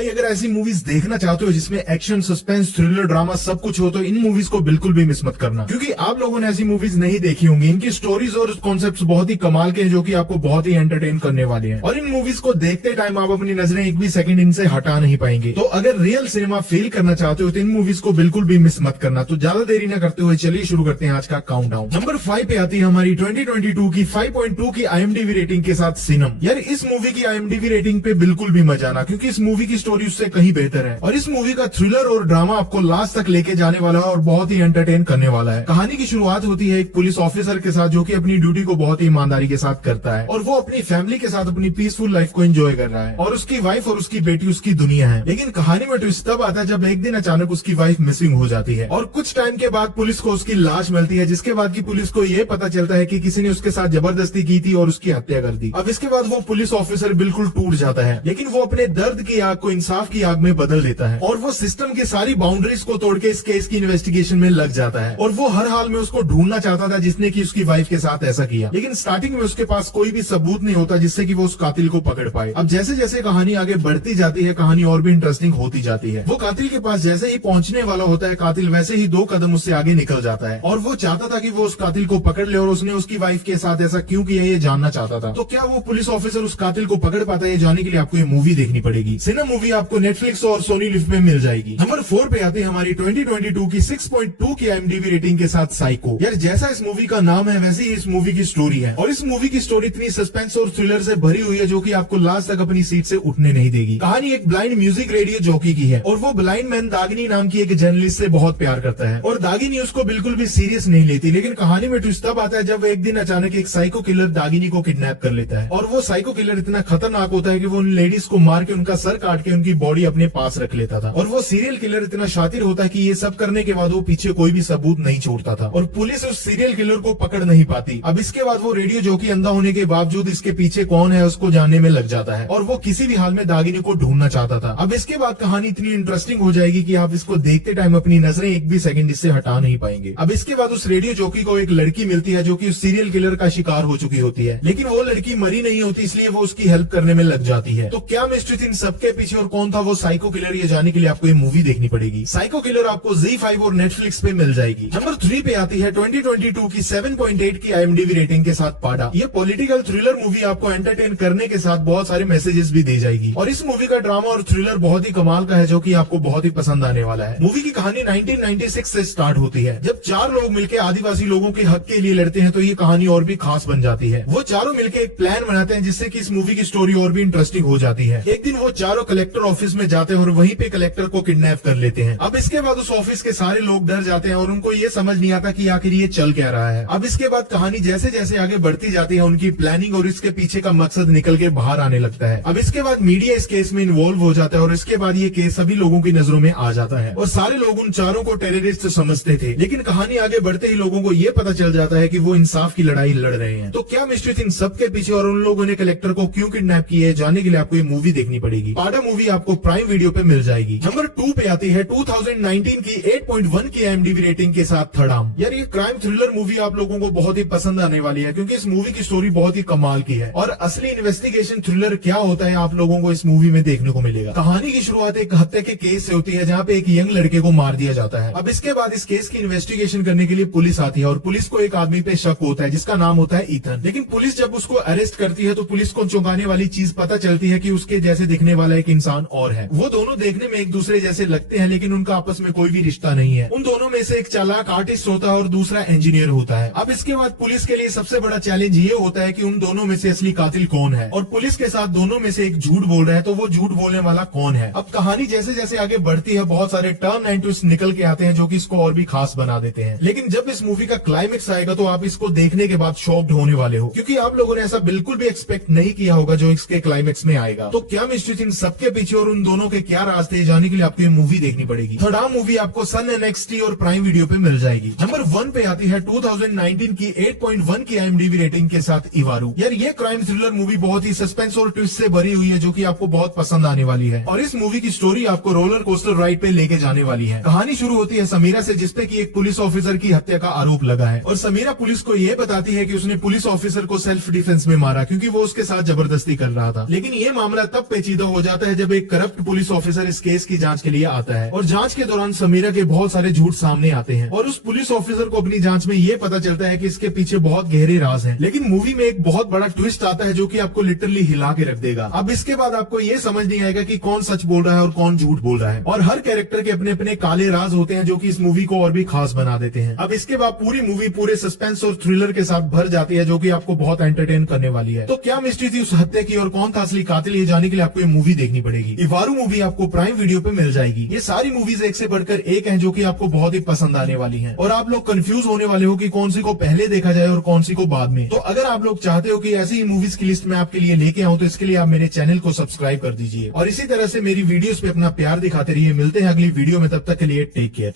भाई अगर ऐसी मूवीज देखना चाहते हो जिसमें एक्शन, सस्पेंस, थ्रिलर, ड्रामा सब कुछ हो तो इन मूवीज को बिल्कुल भी मिस मत करना, क्योंकि आप लोगों ने ऐसी मूवीज नहीं देखी होंगी। इनकी स्टोरीज और कॉन्सेप्ट्स बहुत ही कमाल के हैं, जो कि आपको बहुत ही एंटरटेन करने वाले हैं। और इन मूवीज को देखते टाइम आप अपनी नजरें एक भी सेकंड इनसे हटा नहीं पाएंगे। तो अगर रियल सिनेमा फील करना चाहते हो तो इन मूवीज को बिल्कुल भी मिस मत करना। तो ज्यादा देरी न करते हुए चलिए शुरू करते हैं आज का काउंटडाउन। नंबर 5 पे आती है हमारी 2022 की 5.2 की IMDb रेटिंग के साथ सिनम। यार इस मूवी की IMDb रेटिंग पे बिल्कुल भी मत जाना, क्योंकि इस मूवी की स्टोरी उससे कहीं बेहतर है। और इस मूवी का थ्रिलर और ड्रामा आपको लास्ट तक लेके जाने वाला है और बहुत ही एंटरटेन करने वाला है। कहानी की शुरुआत होती है एक पुलिस ऑफिसर के साथ, जो कि अपनी ड्यूटी को बहुत ही ईमानदारी के साथ करता है और वो अपनी फैमिली के साथ अपनी पीसफुल लाइफ को एंजॉय कर रहा है। और उसकी वाइफ और उसकी बेटी उसकी दुनिया है। लेकिन कहानी में ट्विस्ट तब आता है जब एक दिन अचानक उसकी वाइफ मिसिंग हो जाती है और कुछ टाइम के बाद पुलिस को उसकी लाश मिलती है, जिसके बाद की पुलिस को ये पता चलता है कि किसी ने उसके साथ जबरदस्ती की थी और उसकी हत्या कर दी। अब इसके बाद वो पुलिस ऑफिसर बिल्कुल टूट जाता है, लेकिन वो अपने दर्द की आग को इंसाफ की आग में बदल देता है और वो सिस्टम की सारी बाउंड्रीज को तोड़ के इस केस की इन्वेस्टिगेशन में लग जाता है। और वो हर हाल में उसको ढूंढना चाहता था जिसने की उसकी वाइफ के साथ ऐसा किया, लेकिन स्टार्टिंग में उसके पास कोई भी सबूत नहीं होता जिससे कि वो उस कातिल को पकड़ पाए। अब जैसे जैसे कहानी आगे बढ़ती जाती है, कहानी और भी इंटरेस्टिंग होती जाती है। वो कातिल के पास जैसे ही पहुंचने वाला होता है, कातिल वैसे ही 2 कदम उससे आगे निकल जाता है और वो चाहता था कि वो उस कातिल को पकड़ ले और उसने उसकी वाइफ के साथ ऐसा क्यों किया ये जानना चाहता था। तो क्या वो पुलिस ऑफिसर उस कातिल को पकड़ पाता है, ये जानने के लिए आपको ये मूवी देखनी पड़ेगी। सिनेमा मूवी आपको नेटफ्लिक्स और सोनी लिव पे मिल जाएगी। नंबर 4 पे आती है हमारी 2022 की 6.2 की IMDb रेटिंग के साथ साइको। यार जैसा इस मूवी का नाम है वैसे ही इस मूवी की स्टोरी है और इस मूवी की स्टोरी इतनी सस्पेंस और थ्रिलर से भरी हुई है जो कि आपको लास्ट तक अपनी सीट से उठने नहीं देगी। कहानी एक ब्लाइंड म्यूजिक रेडियो जॉकी की है और वो ब्लाइंड मैन दागिनी नाम की एक जर्नलिस्ट से बहुत प्यार करता है और दागिनी उसको बिल्कुल भी सीरियस नहीं लेती। लेकिन कहानी में ट्विस्ट तब आता है जब एक दिन अचानक एक साइको किलर दागिनी को किडनैप कर लेता है और वो साइको किलर इतना खतरनाक होता है कि वो उन लेडीज को मार के उनका सर काट के उनकी बॉडी अपने पास रख लेता था। और वो सीरियल किलर इतना शातिर होता है कि ये सब करने के बाद वो पीछे कोई भी सबूत नहीं छोड़ता था और पुलिस उस सीरियल किलर को पकड़ नहीं पाती। अब इसके बाद वो रेडियो जॉकी अंधा होने के बावजूद इसके पीछे कौन है उसको जानने में लग जाता है और वो किसी भी हाल में दागिनी को ढूंढना चाहता था। अब इसके बाद कहानी इतनी इंटरेस्टिंग हो जाएगी कि आप इसको देखते टाइम अपनी नजरें एक भी सेकंड इससे हटा नहीं पाएंगे। अब इसके बाद उस रेडियो जॉकी को एक लड़की मिलती है जो कि उस सीरियल किलर का शिकार हो चुकी होती है, लेकिन वो लड़की मरी नहीं होती, इसलिए वो उसकी हेल्प करने में लग जाती है। तो क्या मिस्ट्री थी इन सबके पीछे और कौन था वो साइको किलर, ये जानने के लिए आपको ये मूवी देखनी पड़ेगी। साइको किलर आपको ZEE5 और नेटफ्लिक्स पे मिल जाएगी। नंबर 3 पे आती है 2022 की 7.8 की IMDb रेटिंग के साथ पाडा। ये पॉलिटिकल थ्रिलर मूवी आपको एंटरटेन करने के साथ बहुत सारे मैसेजेस भी दे जाएगी और इस मूवी का ड्रामा और थ्रिलर बहुत ही कमाल का है जो कि आपको बहुत ही पसंद आने वाला है। मूवी की कहानी 1996 से स्टार्ट होती है जब 4 लोग मिलकर आदिवासी लोगों के हक के लिए लड़ते हैं। तो ये कहानी और भी खास बन जाती है। वो चारों मिलकर एक प्लान बनाते हैं जिससे कि इस मूवी की स्टोरी और भी इंटरेस्टिंग हो जाती है। एक दिन वो चारों कलेक्टर ऑफिस में जाते हैं और वहीं पे कलेक्टर को किडनैप कर लेते हैं। अब इसके बाद उस ऑफिस के सारे लोग डर जाते हैं और उनको ये समझ नहीं आता कि आखिर ये चल क्या रहा है। अब इसके बाद कहानी जैसे जैसे आगे बढ़ती जाती है उनकी प्लानिंग और इसके पीछे का मकसद निकल के बाहर आने लगता है। अब इसके बाद मीडिया इस केस में इन्वॉल्व हो जाता है और इसके बाद ये केस सभी लोगों की नजरों में आ जाता है और सारे लोग उन चारों को टेररिस्ट समझते थे। लेकिन कहानी आगे बढ़ते ही लोगों को ये पता चल जाता है कि वो इंसाफ की लड़ाई लड़ रहे हैं। तो क्या मिस्ट्री थी इन सबके पीछे और उन लोगों ने कलेक्टर को क्यों किडनैप किया है, जानने के लिए आपको ये मूवी देखनी पड़ेगी। पाडा मूवी आपको प्राइम वीडियो पे मिल जाएगी। नंबर 2 पे आती है 2019 की 8.1 की IMDb रेटिंग के साथ थर्ड आर्म। यार ये क्राइम थ्रिलर मूवी आप लोगों को बहुत ही पसंद आने वाली है, क्योंकि इस मूवी की स्टोरी बहुत ही कमाल की है और असली इन्वेस्टिगेशन थ्रिलर क्या होता है आप लोगों को इस मूवी में देखने को मिलेगा। कहानी की शुरुआत एक हत्या के केस से होती है जहाँ पे एक यंग लड़के को मार दिया जाता है। अब इसके बाद इस केस की इन्वेस्टिगेशन करने के लिए पुलिस आती है और पुलिस को एक आदमी पे शक होता है जिसका नाम होता है ईथन। लेकिन पुलिस जब उसको अरेस्ट करती है तो पुलिस को चौंकाने वाली चीज पता चलती है कि उसके जैसे दिखने वाला एक इंसान और है। वो दोनों देखने में एक दूसरे जैसे लगते हैं लेकिन उनका आपस में कोई भी रिश्ता नहीं है। उन दोनों में से एक चालाक आर्टिस्ट होता है और दूसरा इंजीनियर होता है। अब इसके बाद पुलिस के लिए सबसे बड़ा चैलेंज ये होता है कि उन दोनों में से असली कातिल कौन है और पुलिस के साथ दोनों में से एक झूठ बोल रहा है, तो वो झूठ बोलने वाला कौन है। अब कहानी जैसे जैसे आगे बढ़ती है बहुत सारे टर्न एंड ट्विस्ट निकल के आते हैं जो कि इसको और भी खास बना देते हैं। लेकिन जब इस मूवी का क्लाइमेक्स आएगा तो आप इसको देखने के बाद शॉक्ड होने वाले हो, क्योंकि आप लोगों ने ऐसा बिल्कुल भी एक्सपेक्ट नहीं किया होगा जो इसके क्लाइमेक्स में आएगा। तो क्या मिस्ट्री थी इन सबके पीछे और उन दोनों के क्या राज थे, जाने के लिए आपको ये मूवी देखनी पड़ेगी। थर्ड आर्म मूवी आपको सन NXT और प्राइम वीडियो पे मिल जाएगी। नंबर 1 पे आती है 2019 की 8.1 की IMDb रेटिंग के साथ इवारू। यार ये क्राइम थ्रिलर मूवी बहुत ही सस्पेंस और ट्विस्ट से भरी हुई है जो कि आपको बहुत पसंद आने वाली है और इस मूवी की स्टोरी आपको रोलर कोस्टर राइड पे लेके जाने वाली है। कहानी शुरू होती है समीरा से जिसपे की एक पुलिस ऑफिसर की हत्या का आरोप लगा है और समीरा पुलिस को ये बताती है कि उसने पुलिस ऑफिसर को सेल्फ डिफेंस में मारा क्योंकि वो उसके साथ जबरदस्ती कर रहा था। लेकिन ये मामला तब पेचीदा हो जाता है जब जब एक करप्ट पुलिस ऑफिसर इस केस की जांच के लिए आता है और जांच के दौरान समीरा के बहुत सारे झूठ सामने आते हैं और उस पुलिस ऑफिसर को अपनी जांच में ये पता चलता है कि इसके पीछे बहुत गहरे राज हैं। लेकिन मूवी में एक बहुत बड़ा ट्विस्ट आता है जो कि आपको लिटरली हिला के रख देगा। अब इसके बाद आपको ये समझ नहीं आएगा कि कौन सच बोल रहा है और कौन झूठ बोल रहा है, और हर कैरेक्टर के अपने अपने काले राज होते हैं जो कि इस मूवी को और भी खास बना देते हैं। अब इसके बाद पूरी मूवी पूरे सस्पेंस और थ्रिलर के साथ भर जाती है जो कि आपको बहुत एंटरटेन करने वाली है। तो क्या मिस्ट्री थी उस हत्या की और कौन था असली कातिल, ये जानने के लिए आपको ये मूवी देखनी पड़ेगी। इवारू मूवी आपको प्राइम वीडियो पे मिल जाएगी। ये सारी मूवीज एक से बढ़कर एक हैं जो कि आपको बहुत ही पसंद आने वाली हैं, और आप लोग कंफ्यूज होने वाले हो कि कौन सी को पहले देखा जाए और कौन सी को बाद में। तो अगर आप लोग चाहते हो कि ऐसी ही मूवीज की लिस्ट में आपके लिए लेके आऊं तो इसके लिए आप मेरे चैनल को सब्सक्राइब कर दीजिए और इसी तरह से मेरी वीडियोस पे अपना प्यार दिखाते रहिए। मिलते हैं अगली वीडियो में, तब तक के लिए टेक केयर।